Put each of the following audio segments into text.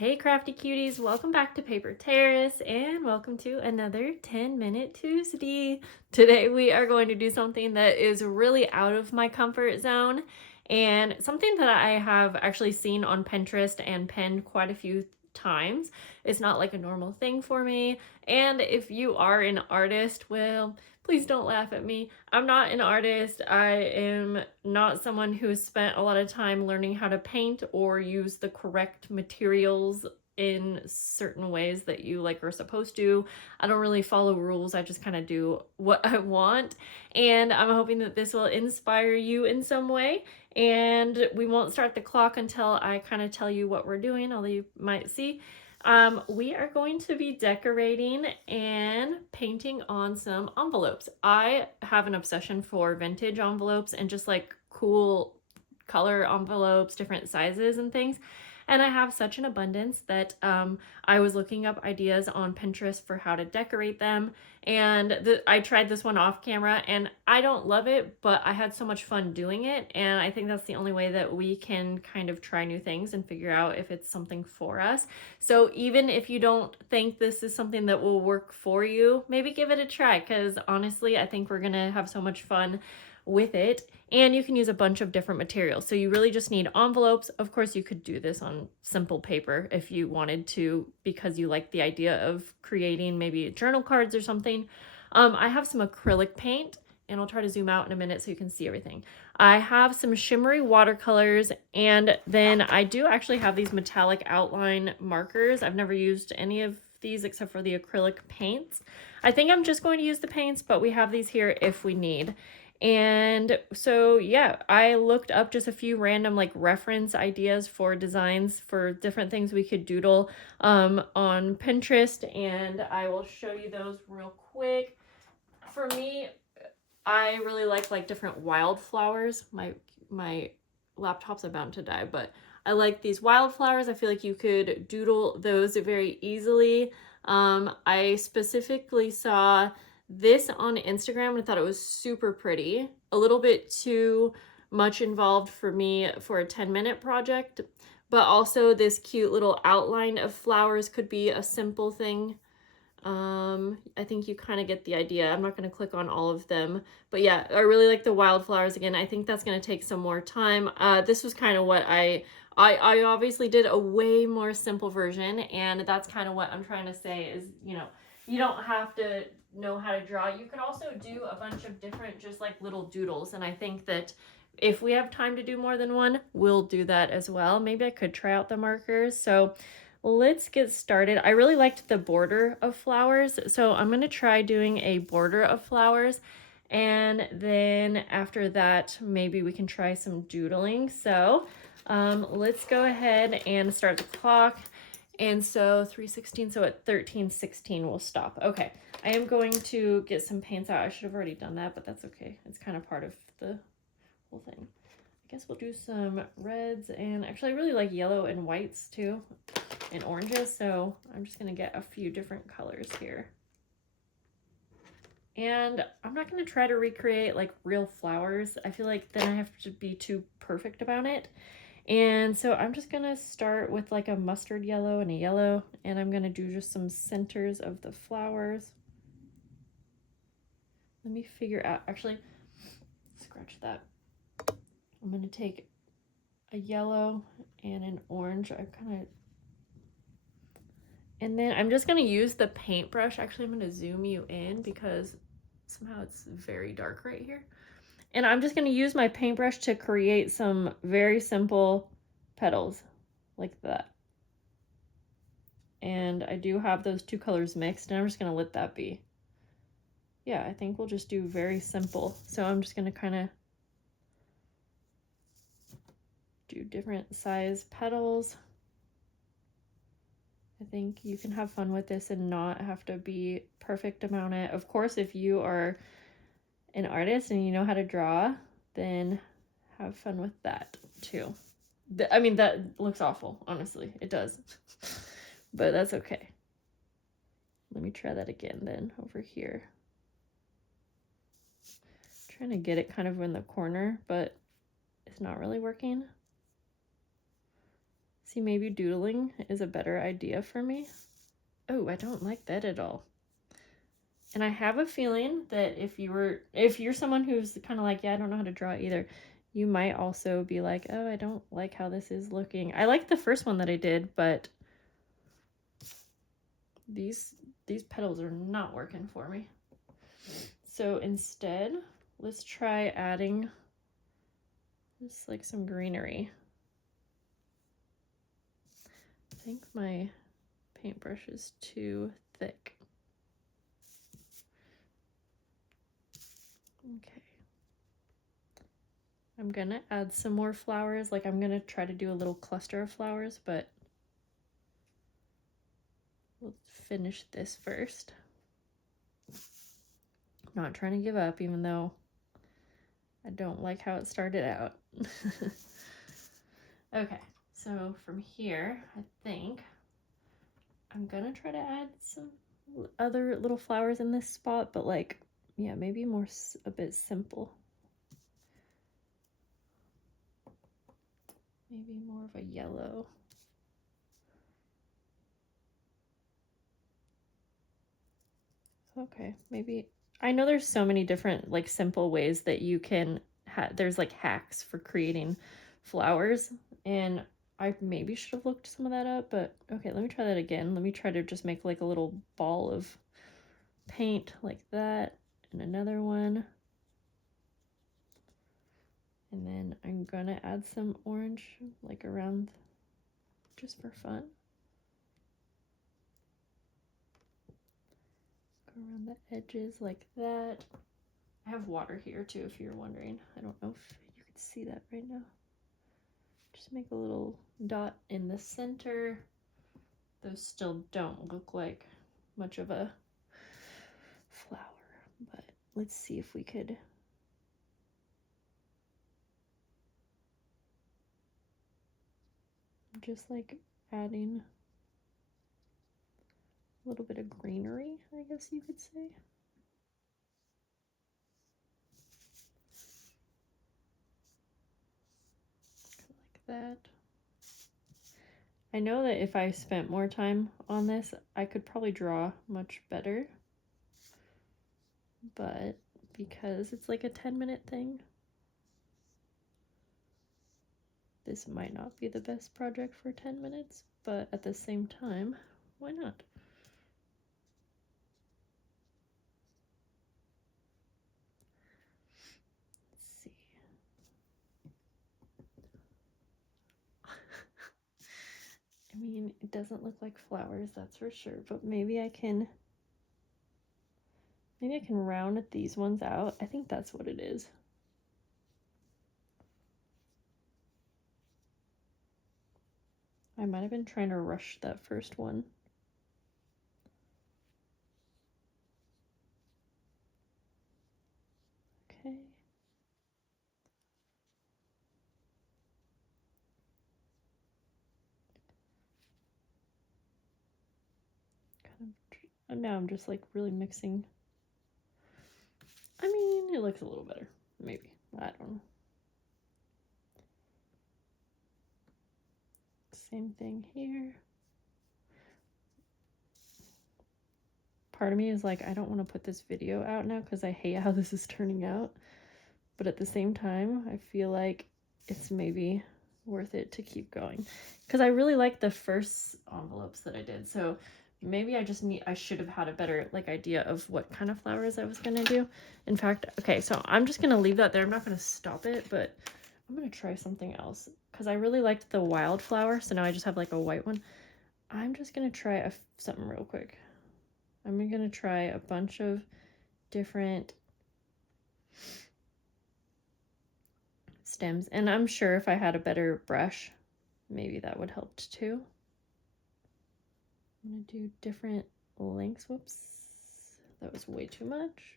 Hey crafty cuties, welcome back to Paper Terrace and welcome to another 10-minute Tuesday. Today we are going to do something that is really out of my comfort zone and something that I have actually seen on Pinterest and penned quite a few times. It's not like a normal thing for me, and if you are an artist, well, please don't laugh at me. I'm not an artist. I am not someone who has spent a lot of time learning how to paint or use the correct materials in certain ways that you like are supposed to. I don't really follow rules. I just kind of do what I want. And I'm hoping that this will inspire you in some way. And we won't start the clock until I kind of tell you what we're doing, although you might see. We are going to be decorating and painting on some envelopes. I have an obsession for vintage envelopes and just like cool color envelopes, different sizes and things. And I have such an abundance that I was looking up ideas on Pinterest for how to decorate them. And I tried this one off camera and I don't love it, but I had so much fun doing it. And I think that's the only way that we can kind of try new things and figure out if it's something for us. So even if you don't think this is something that will work for you, maybe give it a try, because honestly, I think we're gonna have so much fun with it. And you can use a bunch of different materials. So you really just need envelopes. Of course, you could do this on simple paper if you wanted to, because you like the idea of creating maybe journal cards or something. I have some acrylic paint, and I'll try to zoom out in a minute so you can see everything. I have some shimmery watercolors, and then I do actually have these metallic outline markers. I've never used any of these except for the acrylic paints. I think I'm just going to use the paints, but we have these here if we need. And so, yeah, I looked up just a few random like reference ideas for designs for different things we could doodle on Pinterest, and I will show you those real quick. For me, I really like different wildflowers. My laptop's about to die, but I like these wildflowers. I feel like you could doodle those very easily. I specifically saw this on Instagram and I thought it was super pretty. A little bit too much involved for me for a 10-minute project, but also this cute little outline of flowers could be a simple thing. I think you kind of get the idea. I'm not going to click on all of them, but yeah, I really like the wildflowers. Again, I think that's going to take some more time. This was kind of what I obviously did a way more simple version, and that's kind of what I'm trying to say is, you don't have to know how to draw. You could also do a bunch of different just like little doodles, and I think that if we have time to do more than one, we'll do that as well. Maybe I could try out the markers. So let's get started. I really liked the border of flowers, so I'm going to try doing a border of flowers, and then after that maybe we can try some doodling. So let's go ahead and start the clock. And so 3:16, so at 13:16 we'll stop. Okay, I am going to get some paints out. I should have already done that, but that's okay. It's kind of part of the whole thing. I guess we'll do some reds, and actually I really like yellow and whites too, and oranges, so I'm just gonna get a few different colors here. And I'm not gonna try to recreate like real flowers. I feel like then I have to be too perfect about it. And so I'm just gonna start with like a mustard yellow and a yellow, and I'm gonna do just some centers of the flowers. Let me figure out, actually, scratch that. I'm gonna take a yellow and an orange. And then I'm just gonna use the paintbrush. Actually, I'm gonna zoom you in because somehow it's very dark right here. And I'm just gonna use my paintbrush to create some very simple petals like that. And I do have those two colors mixed, and I'm just gonna let that be. Yeah, I think we'll just do very simple. So I'm just gonna kind of do different size petals. I think you can have fun with this and not have to be perfect about it. Of course, if you are an artist and you know how to draw, then have fun with that too. I mean, that looks awful, honestly. It does. But that's okay. Let me try that again then over here. Trying to get it kind of in the corner, but it's not really working. See, maybe doodling is a better idea for me. Oh, I don't like that at all. And I have a feeling that if you're someone who's kind of like, yeah, I don't know how to draw either, you might also be like, oh, I don't like how this is looking. I like the first one that I did, but these petals are not working for me. So instead, let's try adding just like some greenery. I think my paintbrush is too thick. Okay. I'm gonna add some more flowers. Like, I'm gonna try to do a little cluster of flowers, but we'll finish this first. I'm not trying to give up, even though I don't like how it started out. Okay, so from here, I think I'm gonna try to add some other little flowers in this spot, but like, yeah, maybe more a bit simple. Maybe more of a yellow. Okay, maybe, I know there's so many different like simple ways that you can there's like hacks for creating flowers, and I maybe should have looked some of that up, but okay, let me try that again. Let me try to just make like a little ball of paint like that, and another one. And then I'm gonna add some orange like around, just for fun. Go around the edges like that. I have water here too, if you're wondering. I don't know if you can see that right now. Just make a little dot in the center. Those still don't look like much of a flower, but let's see if we could. Just like adding a little bit of greenery, I guess you could say. Like that. I know that if I spent more time on this, I could probably draw much better. But because it's like a 10-minute thing, this might not be the best project for 10 minutes, but at the same time, why not? Let's see. I mean, it doesn't look like flowers, that's for sure, but maybe I can round these ones out. I think that's what it is. I might have been trying to rush that first one. Okay. And now I'm just like really mixing. I mean, it looks a little better, maybe. I don't know. Same thing here. Part of me is like, I don't want to put this video out now because I hate how this is turning out. But at the same time, I feel like it's maybe worth it to keep going. Because I really like the first envelopes that I did. So maybe I should have had a better like idea of what kind of flowers I was going to do. In fact, okay, so I'm just going to leave that there. I'm not going to stop it, but I'm going to try something else. Because I really liked the wildflower. So now I just have like a white one. I'm just going to try something real quick. I'm going to try a bunch of different stems, and I'm sure if I had a better brush, maybe that would help too. I'm going to do different lengths. Whoops, that was way too much.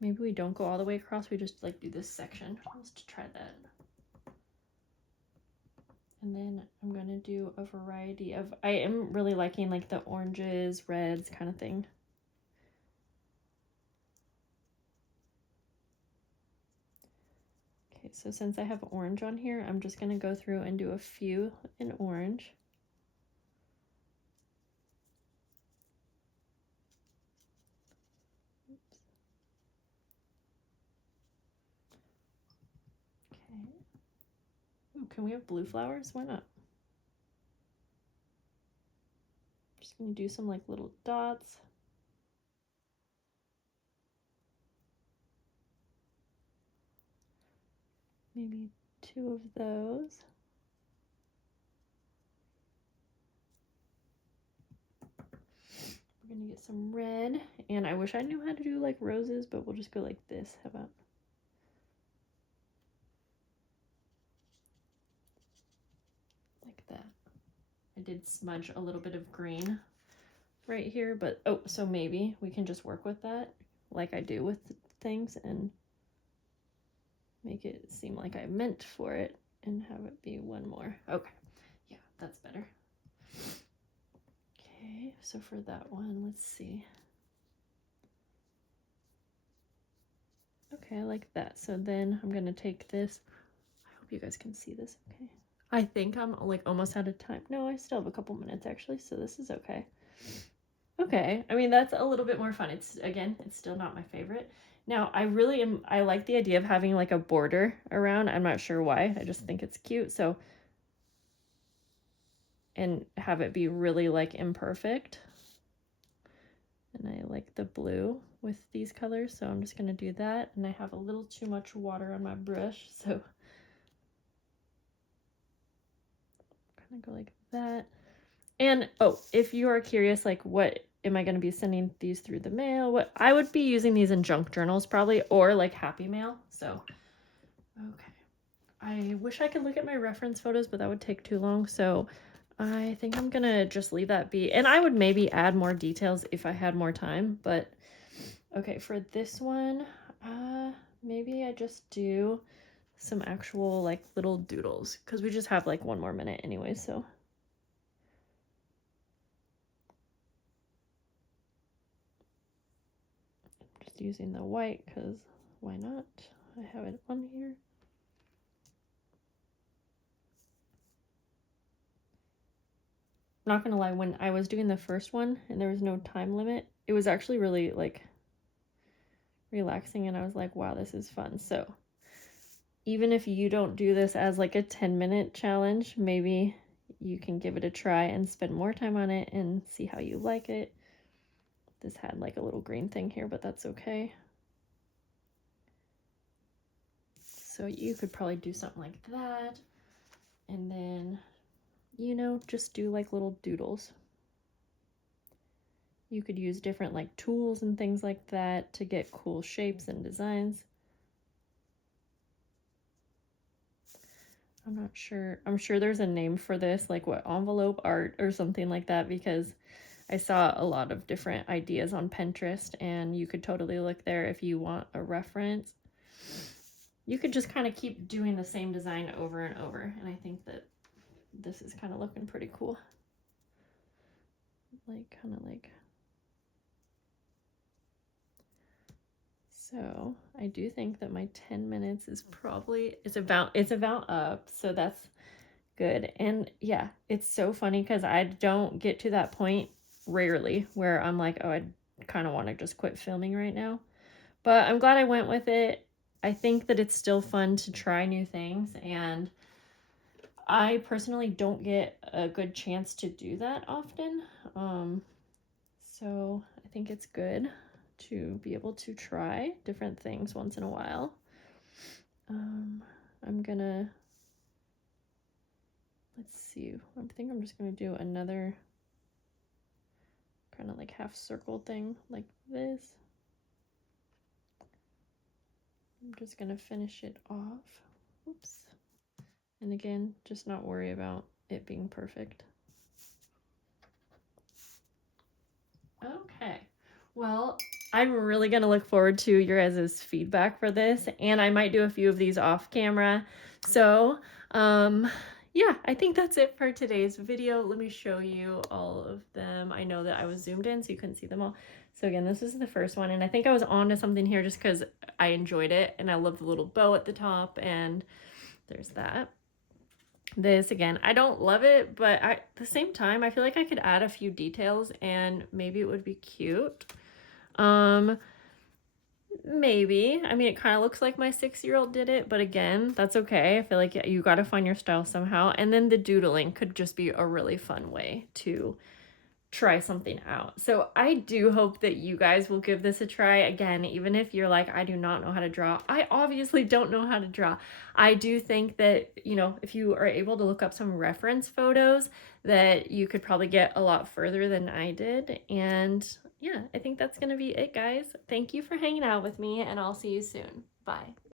Maybe we don't go all the way across, we just like do this section. Let's try that. And then I'm gonna do a variety of, I am really liking like the oranges, reds kind of thing. so since I have orange on here, I'm just gonna go through and do a few in orange. Oops. Okay. Ooh, can we have blue flowers? Why not? Just gonna do some like little dots. Maybe 2 of those. We're gonna get some red, and I wish I knew how to do like roses, but we'll just go like this. How about? Like that. I did smudge a little bit of green right here, but oh, so maybe we can just work with that like I do with things and make it seem like I meant for it and have it be one more. Okay, yeah, that's better. Okay, so for that one, let's see. Okay, I like that. So then I'm gonna take this. I hope you guys can see this okay. I think I'm like almost out of time. No, I still have a couple minutes actually, so this is okay. Okay, I mean, that's a little bit more fun. It's, again, it's still not my favorite. Now, I like the idea of having like a border around. I'm not sure why. I just think it's cute. So, and have it be really like imperfect. And I like the blue with these colors, so I'm just gonna do that. And I have a little too much water on my brush, so kind of go like that. And oh, if you are curious, like what am I going to be sending these through the mail? What I would be using these in junk journals probably, or like Happy Mail. So, okay. I wish I could look at my reference photos, but that would take too long. So I think I'm going to just leave that be. And I would maybe add more details if I had more time. But okay, for this one, maybe I just do some actual like little doodles because we just have like 1 more minute anyway. So. Using the white because why not? I have it on here. I'm not gonna lie, when I was doing the first one and there was no time limit, it was actually really like relaxing and I was like, wow, this is fun. So even if you don't do this as like a 10-minute challenge, maybe you can give it a try and spend more time on it and see how you like it. This had like a little green thing here, but that's okay. So you could probably do something like that. And then, you know, just do like little doodles. You could use different like tools and things like that to get cool shapes and designs. I'm not sure. I'm sure there's a name for this, like what, envelope art or something like that, because I saw a lot of different ideas on Pinterest and you could totally look there if you want a reference. You could just kind of keep doing the same design over and over. And I think that this is kind of looking pretty cool. Like, kind of like. So I do think that my 10 minutes is probably, it's about up. So that's good. And yeah, it's so funny because I don't get to that point rarely where I'm like, oh, I kind of want to just quit filming right now. But I'm glad I went with it. I think that it's still fun to try new things, and I personally don't get a good chance to do that often. So I think it's good to be able to try different things once in a while. I'm gonna, let's see, I think I'm just gonna do another kind of like half circle thing like this. I'm just gonna finish it off. Oops. And again, just not worry about it being perfect. Okay. Well, I'm really gonna look forward to your guys' feedback for this, and I might do a few of these off camera. So, yeah, I think that's it for today's video. Let me show you all of them. I know that I was zoomed in, so you couldn't see them all. So again, this is the first one, and I think I was on to something here just because I enjoyed it, and I love the little bow at the top, and there's that. This, again, I don't love it, but at the same time, I feel like I could add a few details, and maybe it would be cute. Maybe. I mean, it kind of looks like my 6-year-old did it, but again, that's okay. I feel like you got to find your style somehow. And then the doodling could just be a really fun way to try something out. So I do hope that you guys will give this a try. Again, even if you're like, I do not know how to draw. I obviously don't know how to draw. I do think that, you know, if you are able to look up some reference photos, that you could probably get a lot further than I did. And yeah, I think that's going to be it, guys. Thank you for hanging out with me, and I'll see you soon. Bye.